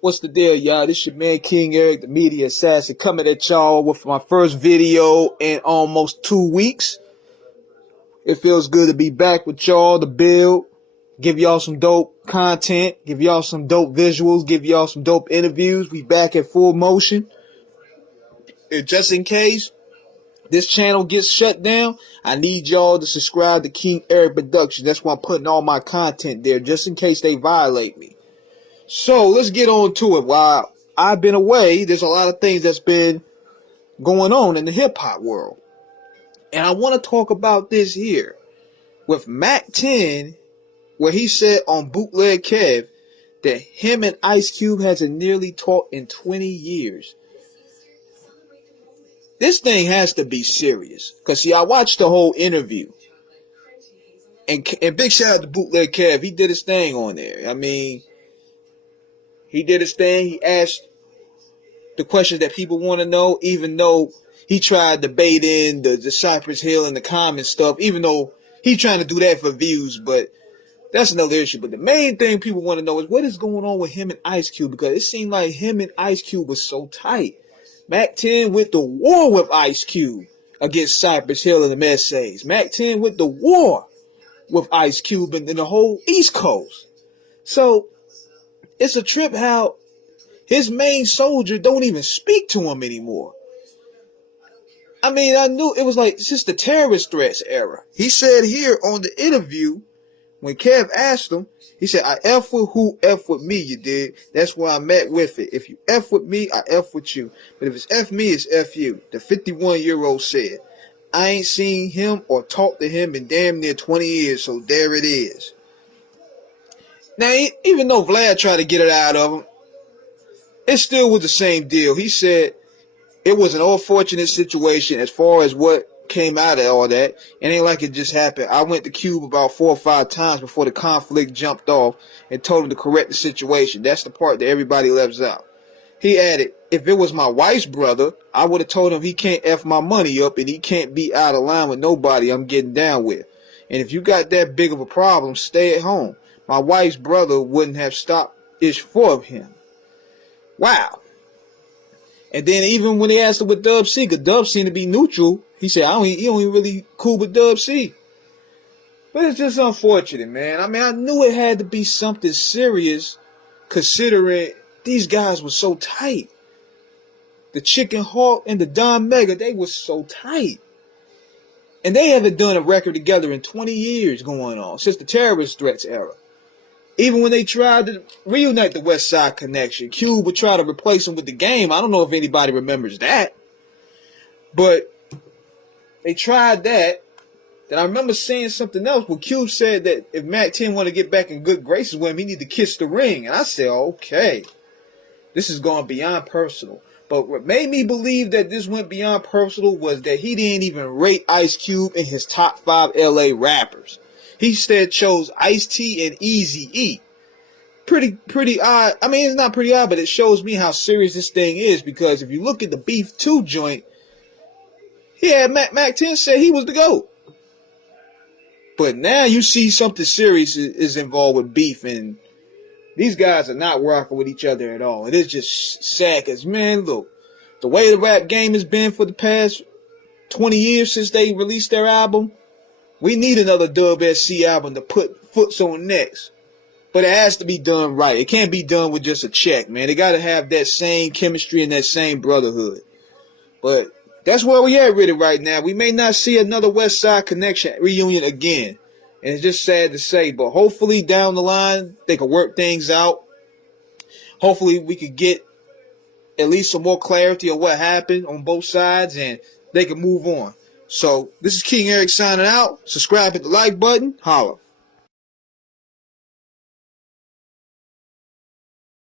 What's the deal, y'all? This your man King Eric, the media assassin, coming at y'all with my first video in almost 2 weeks. It feels good to be back with y'all to build, give y'all some dope content, give y'all some dope visuals, give y'all some dope interviews. We back at full motion. And just in case this channel gets shut down, I need y'all to subscribe to King Eric Productions. That's why I'm putting all my content there, just in case they violate me. So let's get on to it. While I've been away, there's a lot of things that's been going on in the hip-hop world. And I want to talk about this here with Mac 10, where he said on Bootleg Kev that him and Ice Cube hasn't nearly talked in 20 years. This thing has to be serious. Because, see, I watched the whole interview. And big shout out to Bootleg Kev. He did his thing on there. I mean, he did his thing. He asked the questions that people want to know, even though he tried to bait in the Cypress Hill and the Common stuff, even though he's trying to do that for views, but that's another issue. But the main thing people want to know is what is going on with him and Ice Cube, because it seemed like him and Ice Cube was so tight. Mac 10 went to war with Ice Cube against Cypress Hill and the Messages. Mac 10 went to war with Ice Cube and the whole East Coast. So it's a trip how his main soldier don't even speak to him anymore. I mean, I knew it was like since the terrorist threats era. He said here on the interview, when Kev asked him, he said, I F with who F with me, you dig? That's why I'm at with it. If you F with me, I F with you. But if it's F me, it's F you. The 51-year-old said, I ain't seen him or talked to him in damn near 20 years, so there it is. Now, even though Vlad tried to get it out of him, it still was the same deal. He said it was an unfortunate situation as far as what came out of all that. It ain't like it just happened. I went to Cube about 4 or 5 times before the conflict jumped off and told him to correct the situation. That's the part that everybody leaves out. He added, if it was my wife's brother, I would have told him he can't F my money up and he can't be out of line with nobody I'm getting down with. And if you got that big of a problem, stay at home. My wife's brother wouldn't have stopped ish for him. Wow. And then even when they asked him with Dub C, because Dub seemed to be neutral, he said, he don't even really cool with Dub C. But it's just unfortunate, man. I mean, I knew it had to be something serious considering these guys were so tight. The Chicken Hawk and the Don Mega, they were so tight. And they haven't done a record together in 20 years going on, since the terrorist threats era. Even when they tried to reunite the Westside Connection, Cube would try to replace him with the Game. I don't know if anybody remembers that. But they tried that. Then I remember saying something else where Cube said that if Mac 10 wanted to get back in good graces with him, he need to kiss the ring. And I said, okay, this is going beyond personal. But what made me believe that this went beyond personal was that he didn't even rate Ice Cube in his top 5 LA rappers. He instead chose Ice-T and Eazy-E. Pretty odd. I mean, it's not pretty odd, but it shows me how serious this thing is, because if you look at the Beef 2 joint, Mac 10 said he was the GOAT. But now you see something serious is involved with Beef, and these guys are not rocking with each other at all. It is just sad, because, man, look, the way the rap game has been for the past 20 years since they released their album, we need another Dub SC album to put foots on necks. But it has to be done right. It can't be done with just a check, man. They got to have that same chemistry and that same brotherhood. But that's where we at with it right now. We may not see another Westside Connection reunion again. And it's just sad to say. But hopefully down the line, they can work things out. Hopefully we could get at least some more clarity on what happened on both sides, and they can move on. So, this is King Eric signing out. Subscribe, hit the like button. Holla.